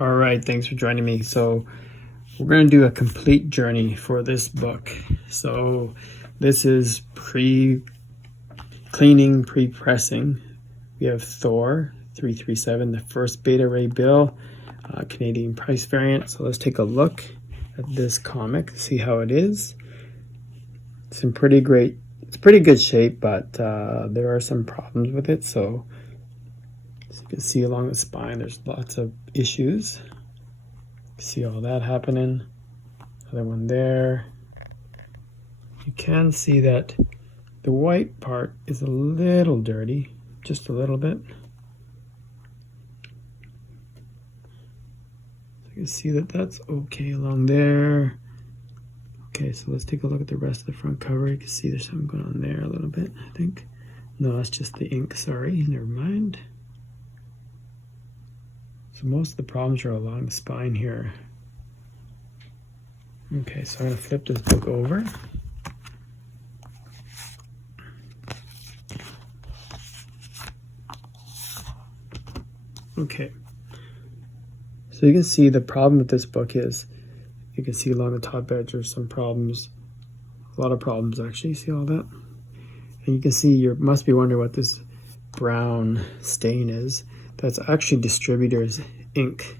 All right, thanks for joining me. So we're going to do a complete journey for this book. So this is pre-cleaning, pre-pressing. We have Thor 337, the first beta ray bill, Canadian price variant. So let's take a look at this comic, see how it is. It's in pretty good shape, but there are some problems with it. So as you can see along the spine, there's lots of issues. See all that happening. Another one there. You can see that the white part is a little dirty, just a little bit. So you can see that that's okay along there. Okay, so let's take a look at the rest of the front cover. You can see there's something going on there a little bit, I think. No, that's just the ink, sorry, never mind. So most of the problems are along the spine here. Okay, so I'm going to flip this book over. Okay, so you can see the problem with this book is, you can see along the top edge there's some problems, a lot of problems actually, see all that? And you can see, you must be wondering what this brown stain is. That's actually distributor's ink.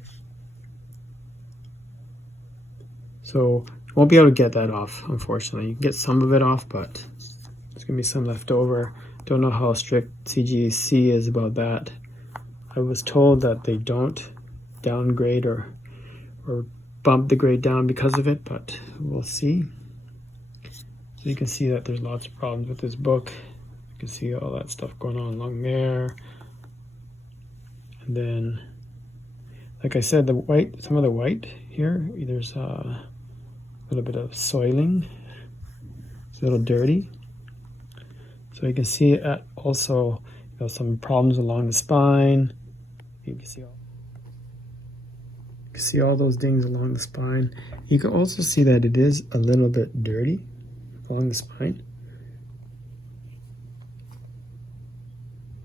So you won't be able to get that off, unfortunately. You can get some of it off, but there's going to be some left over. Don't know how strict CGC is about that. I was told that they don't downgrade or bump the grade down because of it, but we'll see. So you can see that there's lots of problems with this book. You can see all that stuff going on along there. And then, like I said, the white, some of the white here, there's a little bit of soiling. It's a little dirty. So you can see also, some problems along the spine. You can see all those dings along the spine. You can also see that it is a little bit dirty along the spine.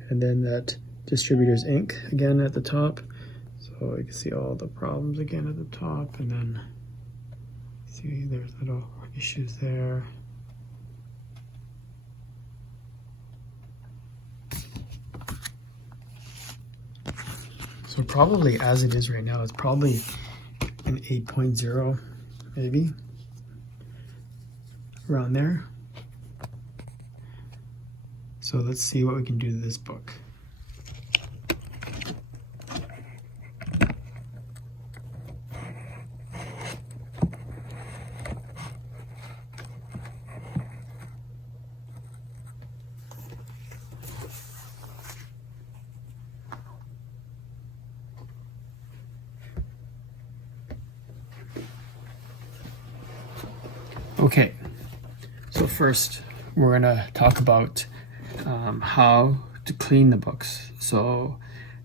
And then that distributor's ink again at the top. So you can see all the problems again at the top, and then see there's little issues there. So probably as it is right now, it's probably an 8.0, maybe around there. So let's see what we can do to this book. Okay, so first we're gonna talk about how to clean the books. So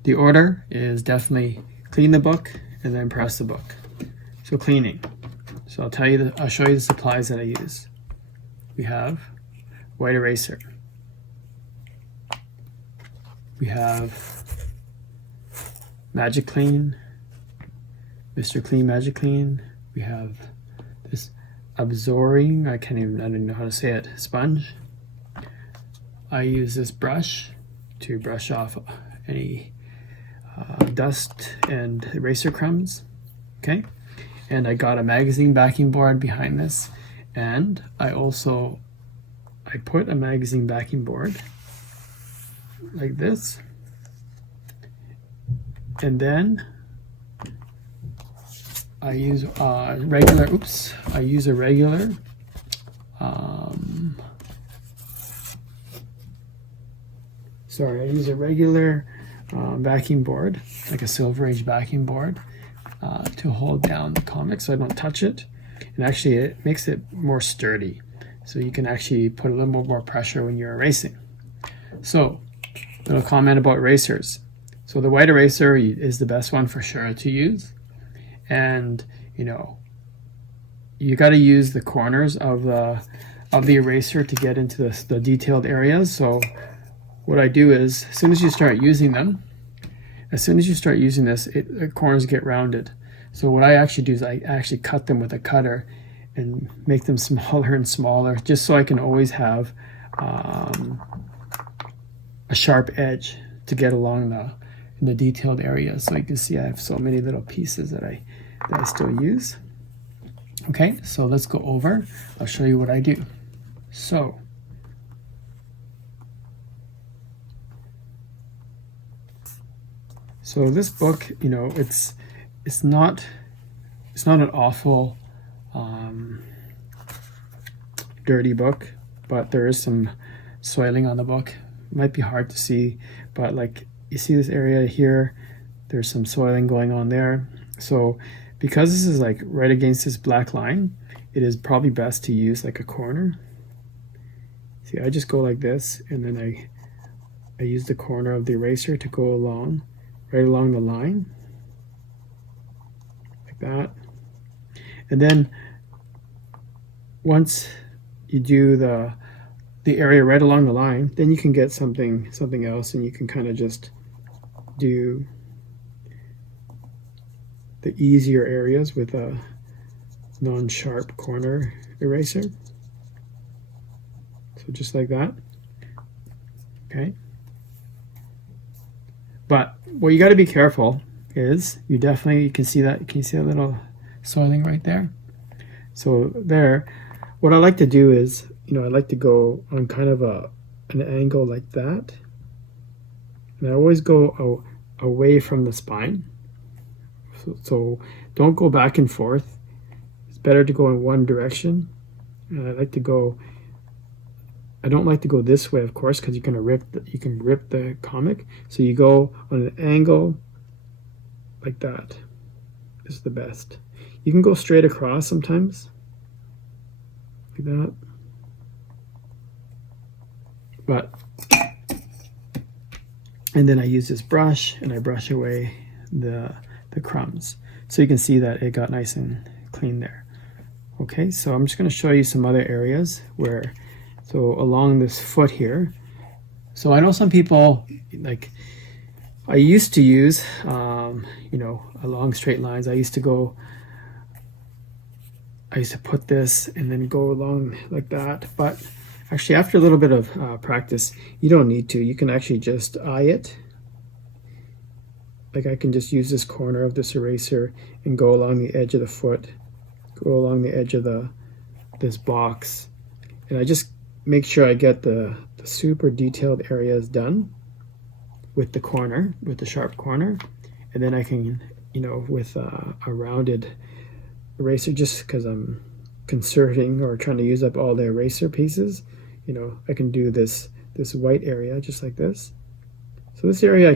the order is definitely clean the book and then press the book. So cleaning. So I'll show you the supplies that I use. We have white eraser. We have Magic Clean, Mr. Clean Magic Clean. We have this absorbing, I don't know how to say it, sponge. I use this brush to brush off any dust and eraser crumbs. Okay, and I got a magazine backing board behind this, and I put a magazine backing board like this, and then I use a regular backing board, like a Silver Age backing board, to hold down the comic so I don't touch it. And actually it makes it more sturdy, so you can actually put a little more pressure when you're erasing. So, a little comment about erasers. So the white eraser is the best one for sure to use. And you got to use the corners of the eraser to get into the detailed areas. So what I do is, as soon as you start using them, as soon as you start using this, the corners get rounded. So what I actually do is I actually cut them with a cutter and make them smaller and smaller, just so I can always have a sharp edge to get along the detailed areas. So you can see I have so many little pieces that I still use. Okay, so let's go over. I'll show you what I do. So this book, you know, it's not an awful dirty book, but there is some soiling on the book. It might be hard to see, but like you see this area here, there's some soiling going on there. So because this is like right against this black line, it is probably best to use like a corner. See, I just go like this, and then I use the corner of the eraser to go along, right along the line, like that. And then once you do the area right along the line, then you can get something else, and you can kind of just do the easier areas with a non-sharp corner eraser. So just like that. Okay. But what you got to be careful is you can see that little soiling right there. So there, what I like to do is, you know, I like to go on kind of an angle like that, and I always go away from the spine. So don't go back and forth. It's better to go in one direction. And I don't like to go this way, of course, because you can rip the comic. So you go on an angle like that. This is the best. You can go straight across sometimes, like that. And then I use this brush and I brush away the crumbs. So you can see that it got nice and clean there. Okay, so I'm just going to show you some other areas where, so along this foot here. So I know some people, like, I used to use, you know, along straight lines. I used to put this and then go along like that. But actually, after a little bit of practice, you don't need to. You can actually just eye it. Like I can just use this corner of this eraser and go along the edge of the foot, go along the edge of this box, and I just make sure I get the super detailed areas done with the corner, with the sharp corner, and then I can, you know, with a rounded eraser, just because I'm conserving or trying to use up all the eraser pieces, you know, I can do this white area just like this. So this area I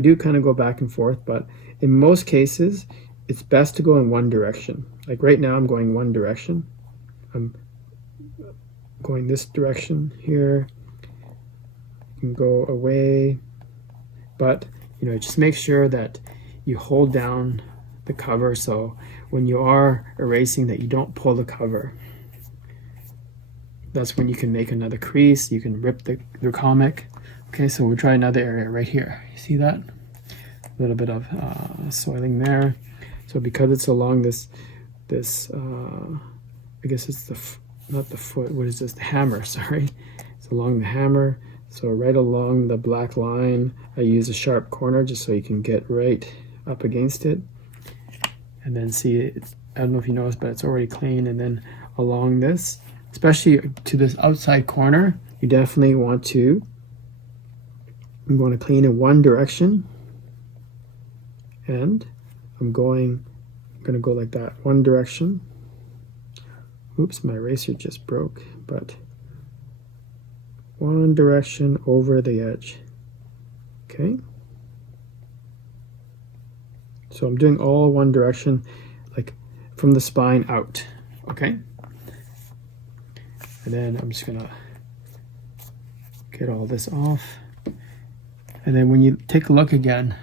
do kind of go back and forth, but in most cases it's best to go in one direction. Like right now I'm going one direction. I'm going this direction here. You can go away, but you know, just make sure that you hold down the cover, so when you are erasing that you don't pull the cover. That's when you can make another crease, you can rip the comic. Okay, so we'll try another area right here. You see that? A little bit of soiling there. So because it's along this I guess it's not the foot, what is this? The hammer, sorry. It's along the hammer. So right along the black line, I use a sharp corner just so you can get right up against it. And then see, I don't know if you noticed, but it's already clean. And then along this, especially to this outside corner, you definitely want to, I'm going to clean in one direction, and I'm going to go like that, one direction. Oops, my eraser just broke, but one direction over the edge. Okay. So I'm doing all one direction, like from the spine out. Okay. And then I'm just gonna get all this off. And then when you take a look again,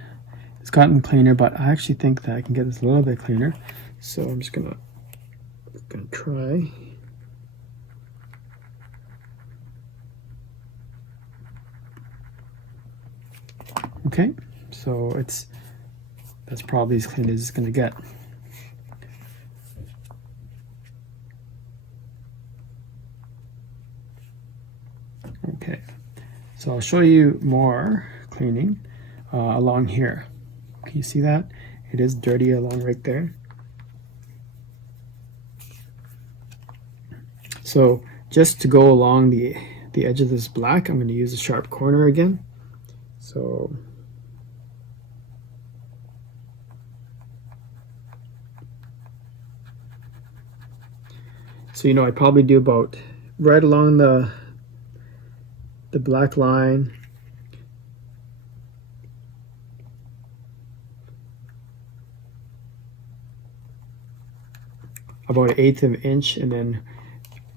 it's gotten cleaner, but I actually think that I can get this a little bit cleaner. So I'm just gonna try. Okay, So that's probably as clean as it's going to get. Okay, so I'll show you more cleaning along here. Can you see that? It is dirty along right there. So just to go along the edge of this black, I'm going to use a sharp corner again. So you know, I probably do about right along the black line. About 1/8 of an inch, and then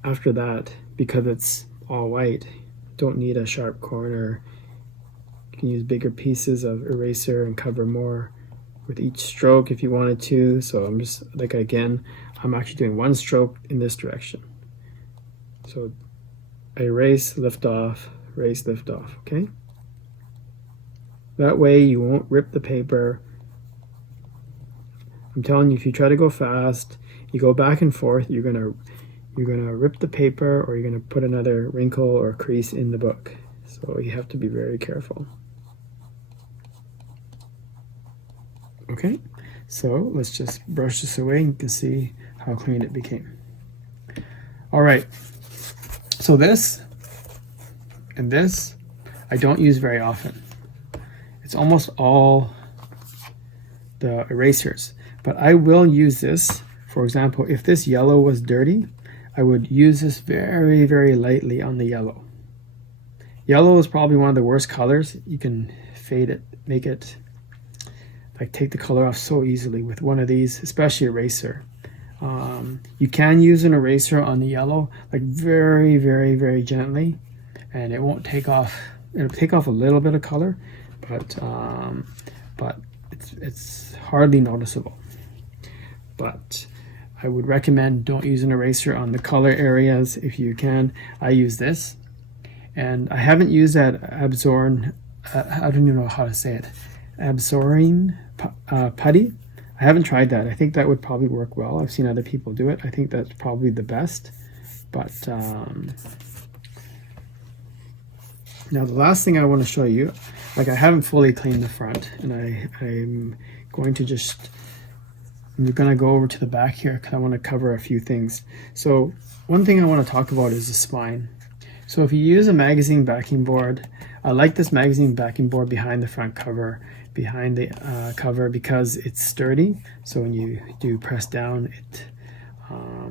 after that, because it's all white, don't need a sharp corner. You can use bigger pieces of eraser and cover more with each stroke if you wanted to. So I'm just, like, again, I'm actually doing one stroke in this direction. So erase, lift off, erase, lift off, okay? That way you won't rip the paper. I'm telling you, if you try to go fast, you go back and forth, you're gonna rip the paper, or you're gonna put another wrinkle or crease in the book. So you have to be very careful. Okay, so let's just brush this away and you can see how clean it became. All right, so this and this I don't use very often. It's almost all the erasers, but I will use this. For example, if this yellow was dirty, I would use this very, very lightly on the yellow. Yellow is probably one of the worst colors. You can fade it, make it, like, take the color off so easily with one of these, especially eraser. You can use an eraser on the yellow, like very, very, very gently, and it won't take off. It'll take off a little bit of color, but it's hardly noticeable. But I would recommend don't use an eraser on the color areas if you can. I use this, and I haven't used that Absorin. I don't even know how to say it. Absorin putty. I haven't tried that. I think that would probably work well. I've seen other people do it. I think that's probably the best. But now the last thing I want to show you, like, I haven't fully cleaned the front, and I'm going to go over to the back here because I want to cover a few things. So one thing I want to talk about is the spine. So if you use a magazine backing board, I like this magazine backing board behind the front cover, behind the cover, because it's sturdy. So when you do press down,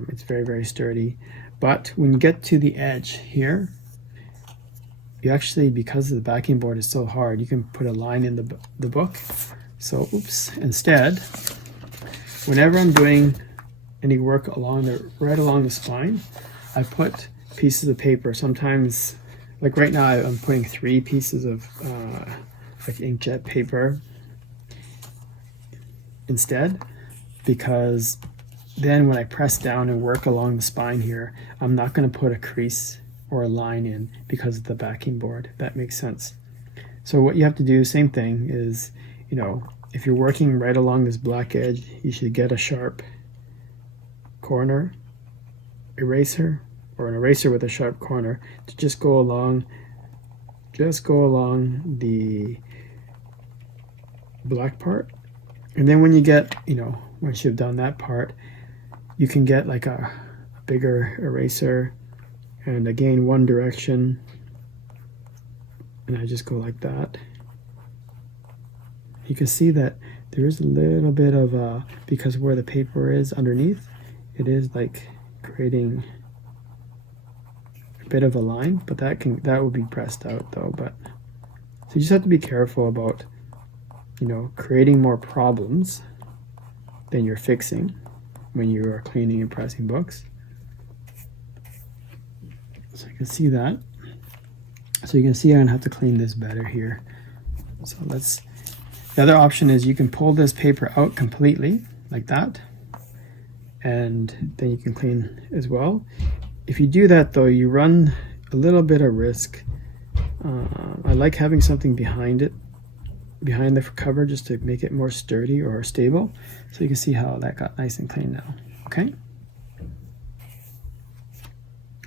it's very, very sturdy. But when you get to the edge here, you actually, because the backing board is so hard, you can put a line in the book. So oops, instead, whenever I'm doing any work right along the spine, I put pieces of paper. Sometimes, like right now, I'm putting 3 pieces of like inkjet paper instead, because then when I press down and work along the spine here, I'm not going to put a crease or a line in because of the backing board. That makes sense. So what you have to do, same thing, is, you know, if you're working right along this black edge, you should get a sharp corner eraser, or an eraser with a sharp corner, to just go along the black part. And then when you get, you know, once you've done that part, you can get like a bigger eraser, and again, one direction, and I just go like that. You can see that there is a little bit of because where the paper is underneath, it is like creating a bit of a line, but that would be pressed out though. But so you just have to be careful about, you know, creating more problems than you're fixing when you are cleaning and pressing books. So you can see that. So you can see I'm gonna have to clean this better here. So the other option is you can pull this paper out completely like that, and then you can clean as well. If you do that though, you run a little bit of risk. I like having something behind it behind the cover just to make it more sturdy or stable. So you can see how that got nice and clean now. Okay.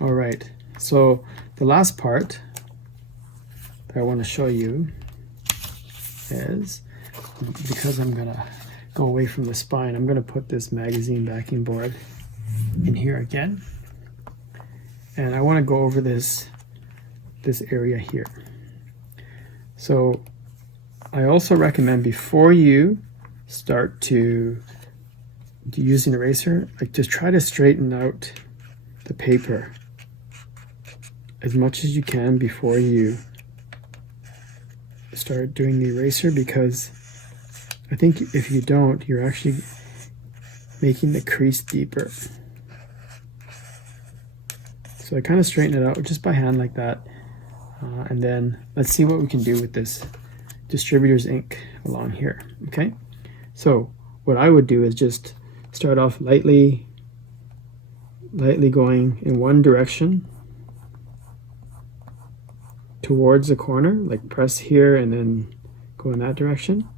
All right. So the last part that I want to show you is, because I'm gonna go away from the spine, I'm gonna put this magazine backing board in here again, and I want to go over this area here. So I also recommend, before you start to use an eraser, like, just try to straighten out the paper as much as you can before you start doing the eraser, because I think if you don't, you're actually making the crease deeper. So I kind of straighten it out just by hand like that, and then let's see what we can do with this distributor's ink along here. Okay, so what I would do is just start off lightly going in one direction towards the corner, like press here and then go in that direction.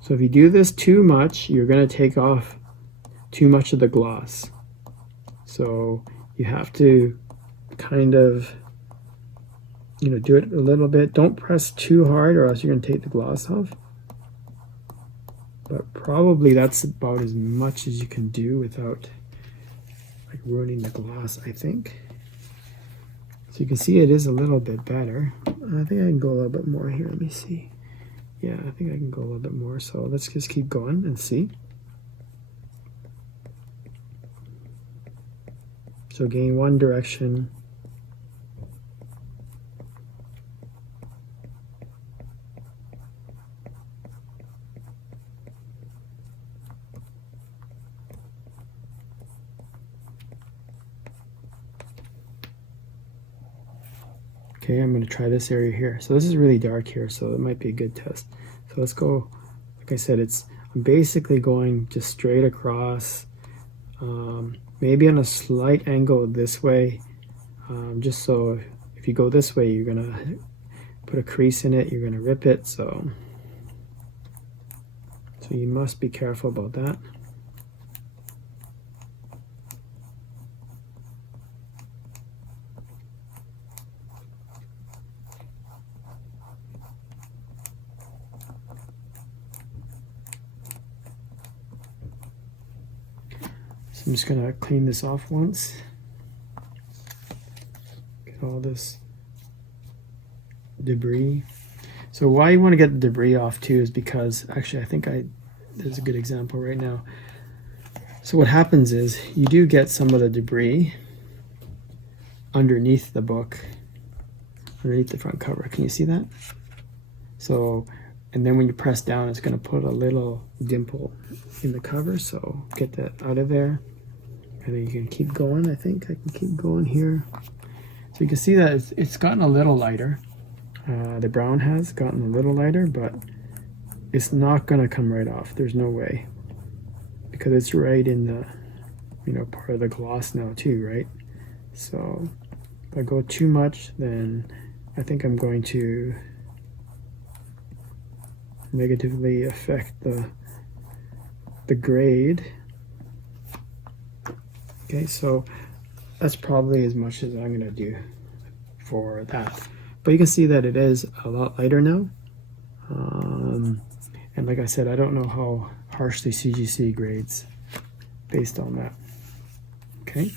So if you do this too much, you're going to take off too much of the gloss. So you have to kind of, you know, do it a little bit. Don't press too hard or else you're going to take the gloss off. But probably that's about as much as you can do without like ruining the gloss, I think. So you can see it is a little bit better. I think I can go a little bit more here. Let me see. Yeah, I think I can go a little bit more. So let's just keep going and see. So gain one direction. Okay, I'm going to try this area here. So this is really dark here, so it might be a good test. So let's go, like I said, I'm basically going just straight across, maybe on a slight angle this way, just so if you go this way, you're going to put a crease in it, you're going to rip it, so you must be careful about that. I'm just going to clean this off once. Get all this debris. So why you want to get the debris off too is because, actually, I think there's a good example right now. So what happens is you do get some of the debris underneath the book, underneath the front cover. Can you see that? So, and then when you press down, it's going to put a little dimple in the cover. So get that out of there. And then you can keep going. I think I can keep going here. So you can see that it's gotten a little lighter. The brown has gotten a little lighter, but it's not going to come right off. There's no way, because it's right in the, you know, part of the gloss now too, right? So if I go too much, then I think I'm going to negatively affect the grade. Okay, so that's probably as much as I'm going to do for that. But you can see that it is a lot lighter now. And like I said, I don't know how harshly CGC grades based on that. Okay.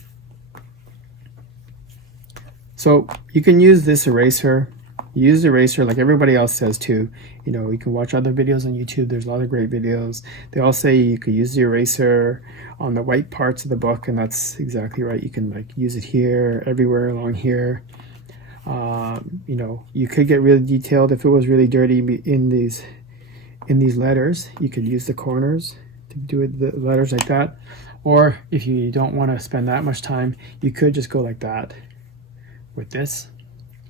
So you can use this eraser. Use the eraser like everybody else says too. You know, you can watch other videos on YouTube. There's a lot of great videos. They all say you could use the eraser on the white parts of the book, and that's exactly right. You can like use it here, everywhere along here. You know, you could get really detailed if it was really dirty in these letters. You could use the corners to do it, the letters like that. Or if you don't want to spend that much time, you could just go like that with this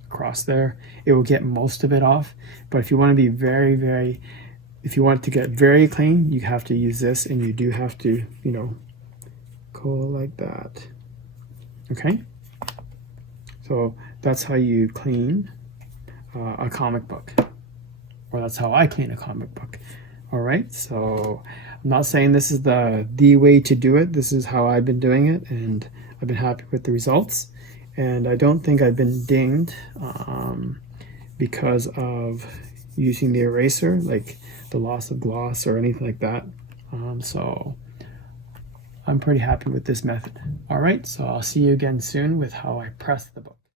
across there. It will get most of it off. But if you want to be if you want it to get very clean, you have to use this, and you do have to, you know, go like that. Okay? So that's how you clean a comic book. or that's how I clean a comic book. All right, so I'm not saying this is the way to do it. This is how I've been doing it, and I've been happy with the results. And I don't think I've been dinged because of using the eraser, like the loss of gloss or anything like that. So I'm pretty happy with this method. All right, so I'll see you again soon with how I press the book.